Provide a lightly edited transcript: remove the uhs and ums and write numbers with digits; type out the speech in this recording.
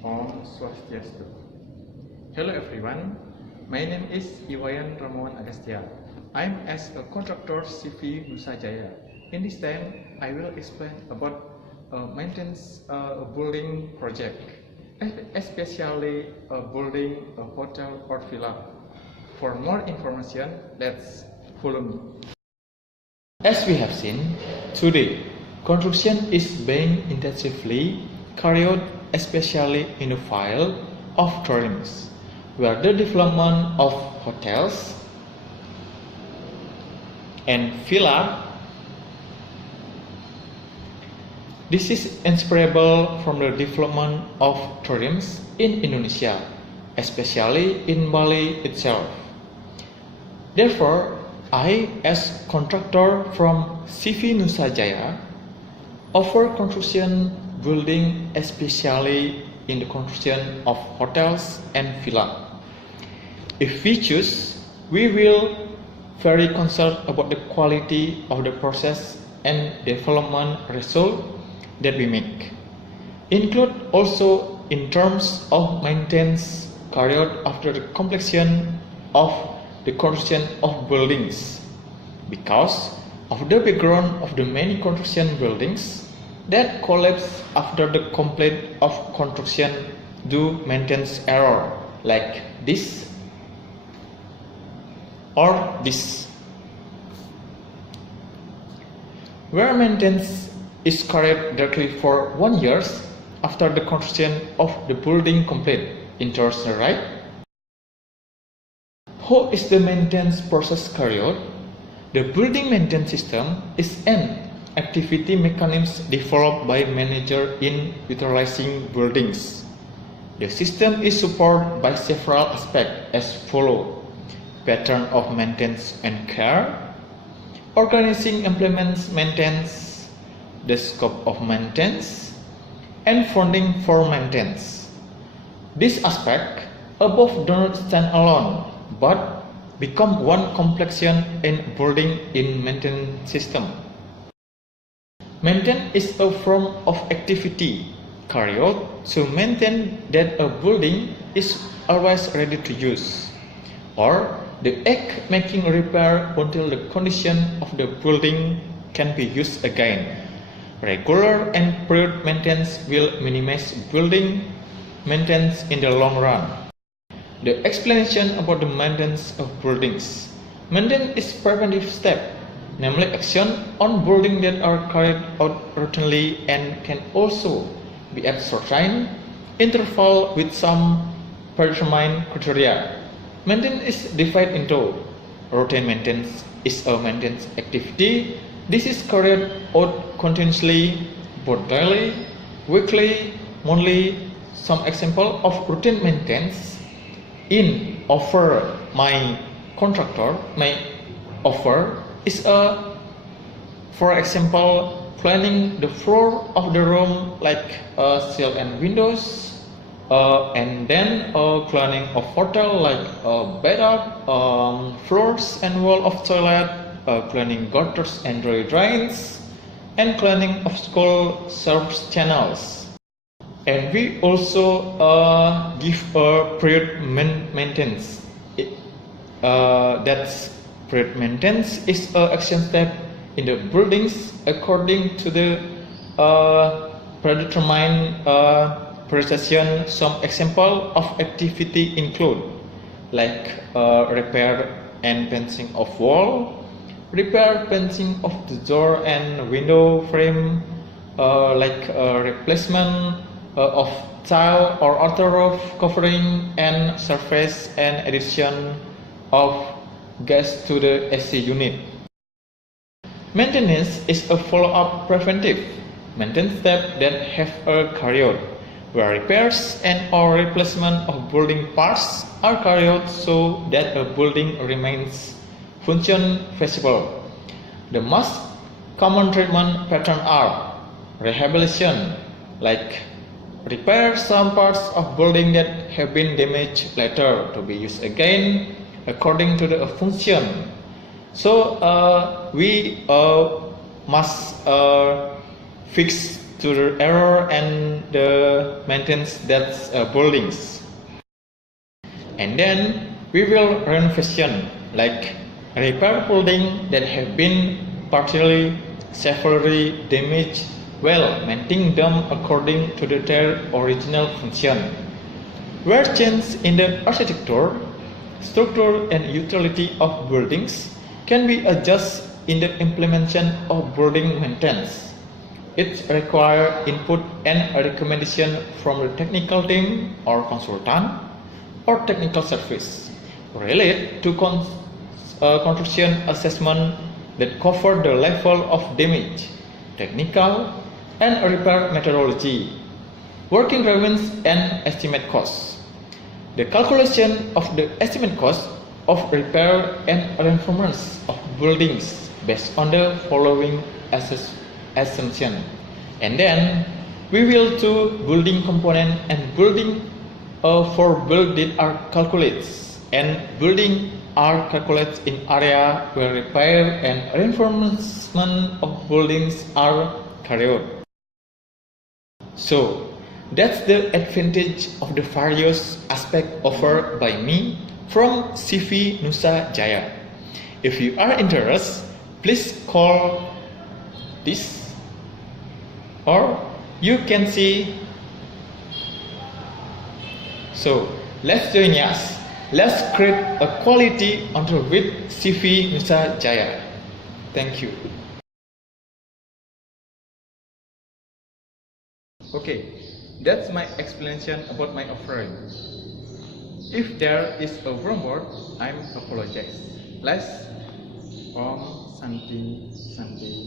Om Swastiastu. Hello everyone, my name is Iwayan Ramon Agastya. I'm as a contractor CV Nusa Jaya. In this time, I will explain about maintenance building project, especially building a hotel or villa. For more information, let's follow me. As we have seen, today, construction is being intensively carried out, especially in the field of tourism, where the development of hotels and villa. This is inseparable from the development of tourism in Indonesia, especially in Bali itself. Therefore, I, as contractor from CV Nusa Jaya, offer construction building, especially in the construction of hotels and villa. If we choose, we will very concerned about the quality of the process and development result that we make. Include also in terms of maintenance carried out after the completion of the construction of buildings, because of the background of the many construction buildings that collapse after the complete of construction due maintenance error, like this or this, where maintenance is carried directly for 1 year after the construction of the building complete. Interesting, right? How is the maintenance process carried out? The building maintenance system is an activity mechanism developed by manager in utilizing buildings. The system is supported by several aspects as follows: pattern of maintenance and care, organizing implements maintenance, the scope of maintenance, and funding for maintenance. This aspect above do not stand alone, but become one complexion in building in maintenance system. Maintenance is a form of activity carried out to maintain that a building is always ready to use, or the act making repair until the condition of the building can be used again. Regular and period maintenance will minimize building maintenance in the long run. The explanation about the maintenance of buildings. Maintenance is preventive step, namely action on buildings that are carried out routinely and can also be at certain interval with some predetermined criteria. Maintenance is divided into routine maintenance is a maintenance activity. This is carried out continuously, both daily, weekly, monthly. Some example of routine maintenance in offer my contractor may offer is for example, cleaning the floor of the room like sill and windows, and then cleaning of hotel like bed up, floors and wall of toilet, cleaning gutters and drains, and cleaning of school service channels. And we also give a period maintenance. That's period maintenance is an action step in the buildings according to the predetermined precision. Some example of activity include like repair and painting of wall, repair painting of the door and window frame, like replacement of tile or outer roof covering and surface, and addition of gas to the AC unit. Maintenance is a follow-up preventive maintenance step that have a carried out, where repairs and or replacement of building parts are carried out so that a building remains function feasible. The most common treatment pattern are rehabilitation, like repair some parts of building that have been damaged later to be used again according to the function. So we must fix to the error and the maintenance that buildings. And then we will renovation, like repair building that have been partially severely damaged while maintaining them according to their original function. Where change in the architecture, structure and utility of buildings can be adjusted in the implementation of building maintenance. It requires input and a recommendation from the technical team or consultant or technical service related to construction assessment that cover the level of damage, technical and repair methodology, working remains and estimate costs. The calculation of the estimate cost of repair and reinforcements of buildings based on the following assumption. And then we will do building component and building for building are calculated, and building are calculated in area where repair and reinforcement of buildings are carried out. So that's the advantage of the various aspects offered by me from CV Nusa Jaya. If you are interested, please call this, or you can see. So let's join us. Let's create a quality under with CV Nusa Jaya. Thank you. Okay, that's my explanation about my offering. If there is a wrong word, I apologize. Let's Om Santi Santi.